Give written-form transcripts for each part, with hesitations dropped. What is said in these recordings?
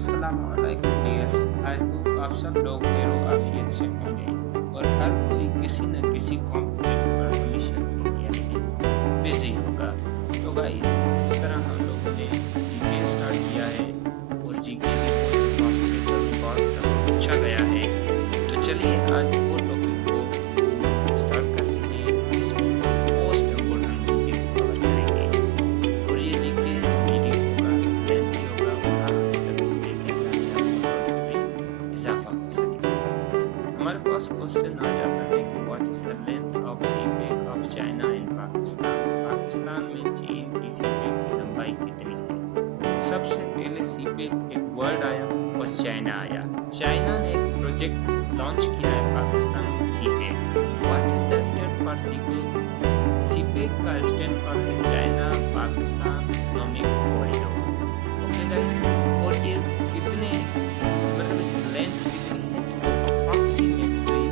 السلام علیکم ڈیئرز، I hope آپ سب لوگ خیر و عافیت سے ہوں گے اور ہر کوئی کسی نہ کسی کمپٹیٹیو ایگزامینیشن کی تیاری میں بزی ہوگا۔ تو گائز، جس طرح ہم لوگوں نے جی کے اسٹارٹ کیا ہے اور جی کے میں پاسٹ پیپر بہت اچھا گیا ہے، تو چلیے آج وہ ٹاپک کو اسٹارٹ کرتے ہیں جس میں موسٹ امپورٹنٹ جی کے کو کور کریں گے اور یہ جی کے میڈیم ہوگا، لینتھی ہوگا اور آخر تک دیکھیں تاکہ آپ کو نالج میں اضافہ ہو سکے۔ ہمارے پاس کوشچن آ جاتا ہے کہ what is the length of CPEC of China in Pakistan? Pakistan میں چین کی سی پیک کی لمبائی کتنی ہے؟ سب سے پہلے سی پیک ایک ورڈ آیا اور چائنا آیا۔ چائنا نے ایک پروجیکٹ لانچ کیا ہے پاکستان میں CPEC. What is the stand for CPEC? CPEC کا اسٹینڈ فار ہے China Pakistan economic corridor. Okay guys, اور یہ کتنے مطلب اس کی لینتھ کتنی ہے تو اپروکسیمیٹلی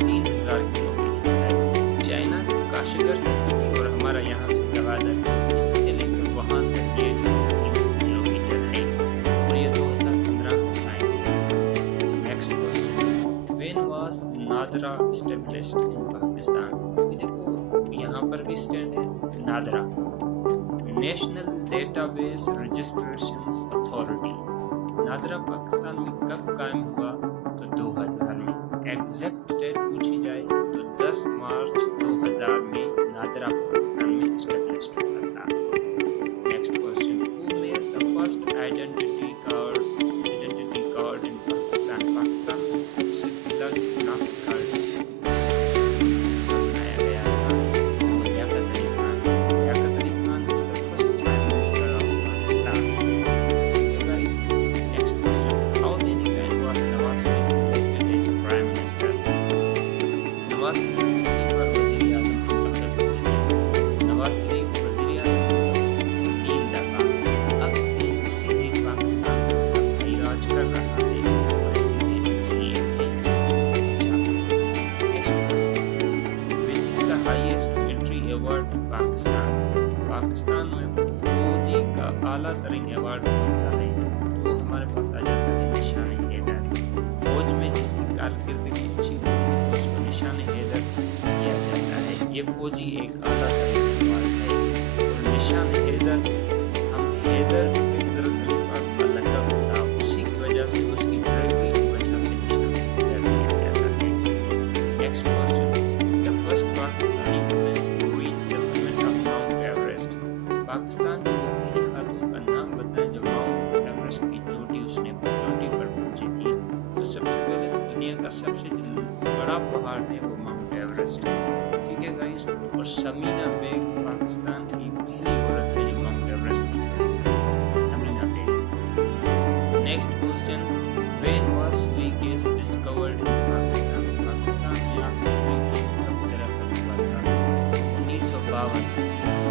3000 کلومیٹر ہے۔ چائنا کاشغر کی سٹی اور ہمارا یہاں سے گوادر، اس سے لے کر وہاں تک یہ 300 کلومیٹر ہے اور یہ 2015 کا سائن ہے۔ Next question, when was NADRA established in Pakistan? یہ دیکھو یہاں پر بھی اسٹینڈ ہے NADRA, national database registrations authority. NADRA Pakistan میں کب قائم ہوا تو 2000 میں۔ ایگزیکٹ ڈیٹ پوچھی جائے تو 10 مارچ 2000 میں نادرا پاکستان میں اسٹیبلشڈ ہوا تھا۔ Next question, who made the first identity card in Pakistan? Pakistan میں سب سے پہلا شناخت کارڈ اس کا بنایا گیا تھا وہ Liaquat Ali Khan. Liaquat Ali Khan was the first prime minister of Pakistan. Okay guys, next question, how many times was Nawaz Sharif elected as prime minister? Nawaz Sharif کتنی بار وزیر اعظم منتخب ہوئے ہیں؟ نواز شریف وزیر اعظم 3 دفعہ۔ اب بھی اسی ہی پاکستان میں اس کا بھائی راج کر رہا ہے اور اس کی بیٹی سی ایم ہے۔ Next question, which is the highest military award in Pakistan? Pakistan میں فوجی کا اعلیٰ ترین ایوارڈ کون سا ہے؟ تو ہمارے پاس آ جاتا ہے نشان حیدر۔ فوج میں جس کی کارکردگی اچھی ہوتی ہے تو اس کو نشان حیدر دیا جاتا ہے۔ یہ فوجی ایک اعلیٰ ترین ایوارڈ ہے اور نشان حیدر ہم حیدر حضرت علی پاک کا لقب تھا، اسی کی وجہ سے اس کی ترقی کی وجہ سے نشان حیدر دیا جاتا ہے۔ Next question, the first Pakistani woman to reach the summit of Mount Everest? Pakistan کی وہ پہلی خاتون کا نام بتائیں جو ماؤنٹ ایوریسٹ کی چوٹی پر پہنچی تھی۔ تو سب سے پہلے دنیا کا سب سے بڑا پہاڑ ہے وہ ماؤنٹ ایوریسٹ ہے، ٹھیک ہے گائز۔ اور سمینا بیگ پاکستان کی پہلی عورت ہے جو ماؤنٹ ایوریسٹ کی چوٹی پر پہنچی، Samina Baig. Next question, when was Sui gas discovered in Pakistan? Pakistan میں آخر سوئی گیس کب دریافت ہوا تھا؟ 1952۔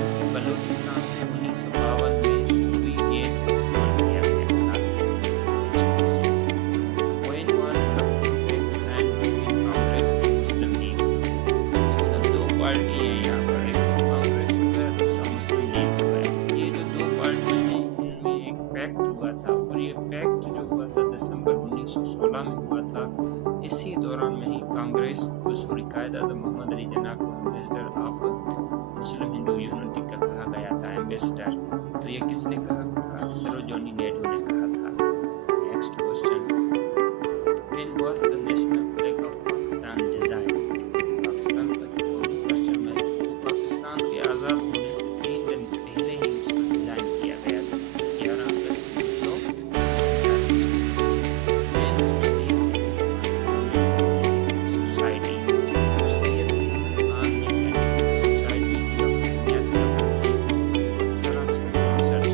اس کے بلوچستان سے 1952 میں سوئی گیس استعمال کیا گیا تھا۔ When was Lucknow pact signed between Congress and Muslim League? دو پارٹی ہیں یہاں پر، ایک تو کانگریس ہو گیا دوسرا مسلم لیگ ہو گیا۔ یہ جو دو پارٹی ہیں ان میں ایک پیکٹ ہوا تھا اور یہ پیکٹ جو ہوا تھا دسمبر 1916 میں ہوا تھا۔ اسی دوران میں ہی کانگریس کو سوری قائد اعظم محمد علی جناح کو ambassador of Muslim Hindu unity کا کہا گیا تھا، ایمبیسڈر۔ تو یہ کس نے کہا تھا؟ سروجنی نائیڈو نے کہا تھا۔ Next question, when was the national flag of Pakistan designed؟ Pakistan کا جو قومی پرچم ہے وہ پاکستان کے آزاد ہونے سے 3 دن پہلے ہی اس کو ڈیزائن کیا گیا تھا، 11 اگست 1947 کو۔ When سر سید احمد خان نے سائنٹیفک سوسائٹی کی بنیاد کب رکھی؟ 1864۔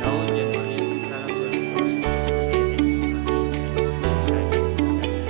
9 جنوری 1864 کو سید احمد خان نے سائنٹیفک سوسائٹی کی بنیاد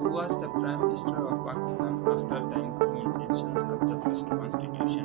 Who was the Prime Minister of Pakistan after the implementations of the first constitution?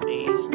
23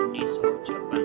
1956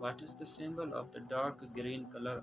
What is the symbol of the dark green color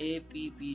APP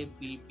APP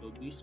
24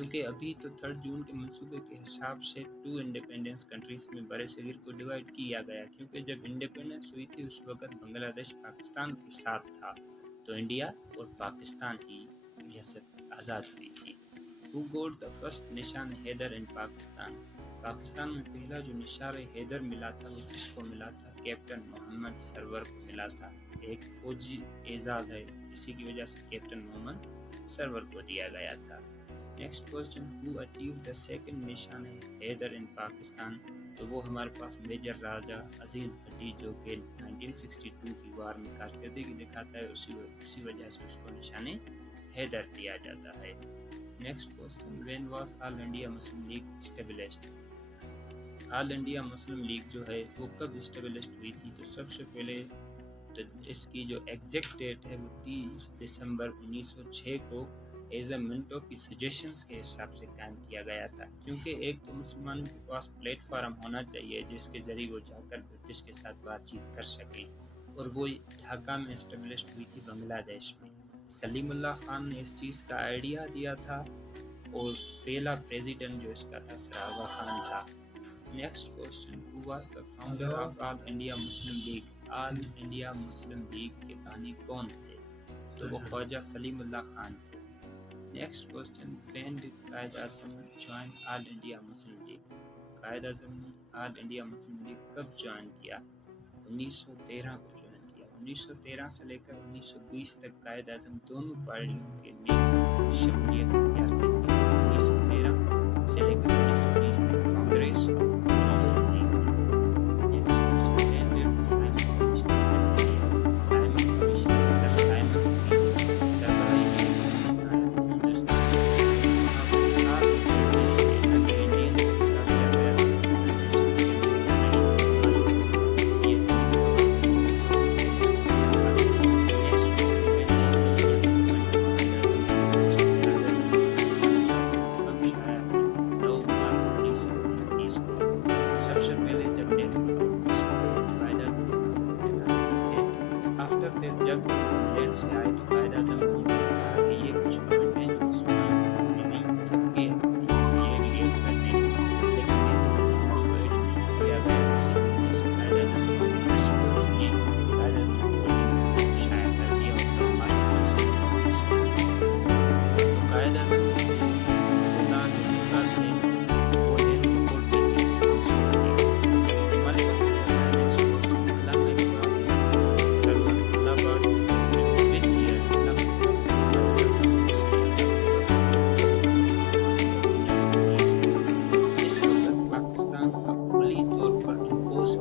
کیونکہ ابھی تو 3 جون کے منصوبے کے حساب سے 2 انڈیپینڈنس کنٹریز میں بر صغیر کو ڈیوائڈ کیا گیا، کیونکہ جب انڈیپینڈنس ہوئی تھی اس وقت بنگلہ دیش پاکستان کے ساتھ تھا، تو انڈیا اور پاکستان کی ریاست آزاد ہوئی تھی۔ Who got the first نشان حیدر in پاکستان؟ پاکستان میں پہلا جو نشان حیدر ملا تھا وہ کس کو ملا تھا؟ کیپٹن محمد سرور کو ملا تھا۔ ایک فوجی اعزاز ہے، اسی کی وجہ سے کیپٹن محمد سرور کو دیا گیا تھا۔ Next question, who achieved the second نشان حیدر in پاکستان؟ تو وہ ہمارے پاس میجر راجہ عزیز بھٹی، جو کہ 1962 کی وار میں کارکردگی دکھاتا ہے، اسی وجہ سے اس کو نشان حیدر دیا جاتا ہے۔ Next question, when was All India Muslim League established؟ All India Muslim league جو ہے وہ کب اسٹیبلشڈ ہوئی تھی؟ تو سب سے پہلے تو اس کی جو ایگزیکٹ ڈیٹ ہے وہ 30 دسمبر 1906 کو ایز اے منٹو کی سجیشنز کے حساب سے قائم کیا گیا تھا، کیونکہ ایک تو مسلمانوں کے پاس پلیٹ فارم ہونا چاہیے جس کے ذریعے وہ جا کر برٹش کے ساتھ بات چیت کر سکیں، اور وہ ڈھاکہ میں اسٹیبلشڈ ہوئی تھی بنگلہ دیش میں۔ سلیم اللہ خان نے اس چیز کا آئیڈیا دیا تھا، اور پہلا پریزیڈنٹ جو اس کا تھا سراغا خان تھا۔ Next question, who was the founder of All India Muslim League؟ All India Muslim league کے بانی کون تھے؟ تو وہ خواجہ سلیم اللہ خان تھے۔ Next question, when did Quaid Azam join All India Muslim League؟ Quaid Azam نے آل انڈیا مسلم لیگ کب جوائن کیا؟ 1913 کو جوائن کیا۔ 1913 سے لے کر 1920 تک قائد اعظم دونوں پارٹیوں کے میں شمولیت اختیار کی تھی۔ 1913 سے لے کر 1920 تک Congress Muslim League. Next question, when did the Simon Commission Simon Commission sir Simon کی سربراہی میں ہندوستان کے ساتھ انڈین کے ساتھ کیا گیا سب سے پہلے جب جب انگلینڈ سے آئے تو قائد اعظم نے کہا کہ یہ کچھ پوائنٹ ہیں جو مسلمانوں نے نہیں سب کے یہ ریلیٹ کرنے ہیں، لیکن اس کو ایڈٹ نہیں کیا گیا، اسی وجہ سے قائد اعظم نے اس کو ڈسپوز کی، قائد اعظم نے شائع کر دیا اور تو قائد اعظم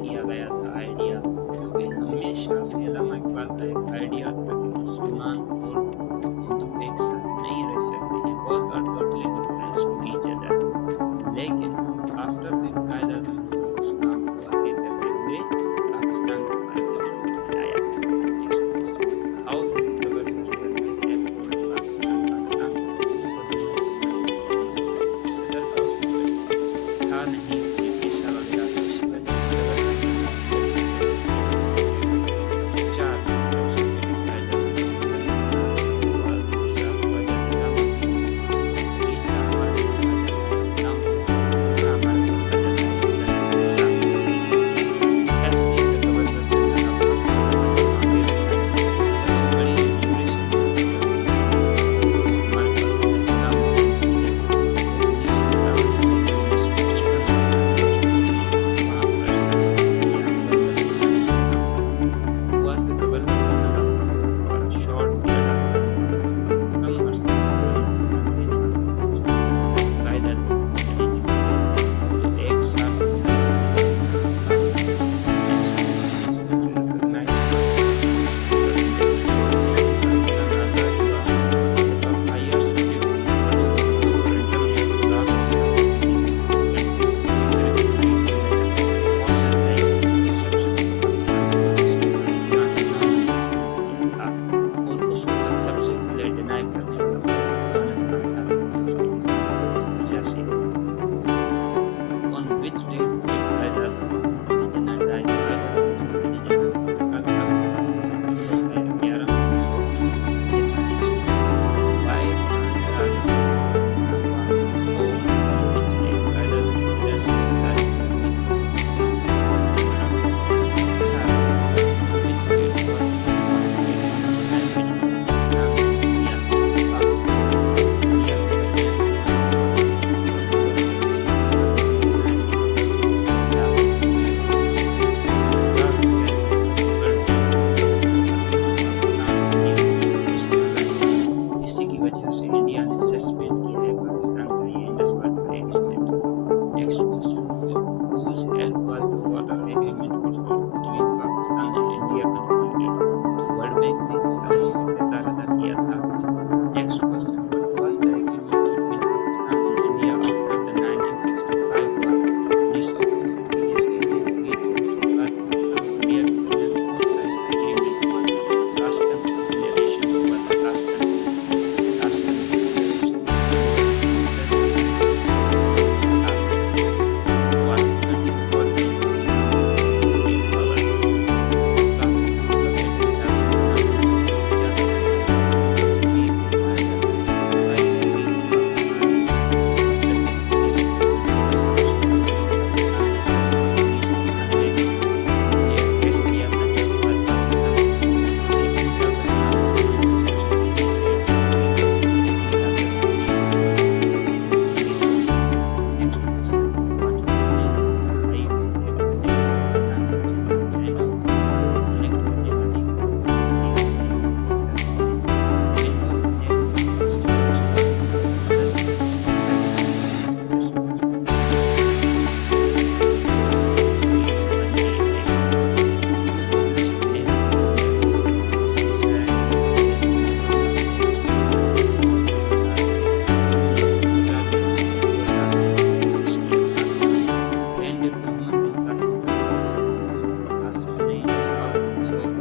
کیا گیا تھا آئیڈیا، کیونکہ ہمیشہ سے علامہ اقبال کا ایک آئیڈیا تھا کہ مسلمان اور ہندو ایک ساتھ نہیں رہ سکتے ہیں، both are totally different to each other، لیکن آفٹر دن قائد اعظم نے اس کام کو آگے کرتے ہوئے پاکستان کو باعث وجود بنایا۔ Next question, how did governor general Pakistan صدر کا اس وقت تھا نہیں پیشہ وغیرہ، تو اسی وجہ سے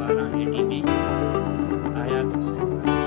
12 AD میں آیا تھا سنیوار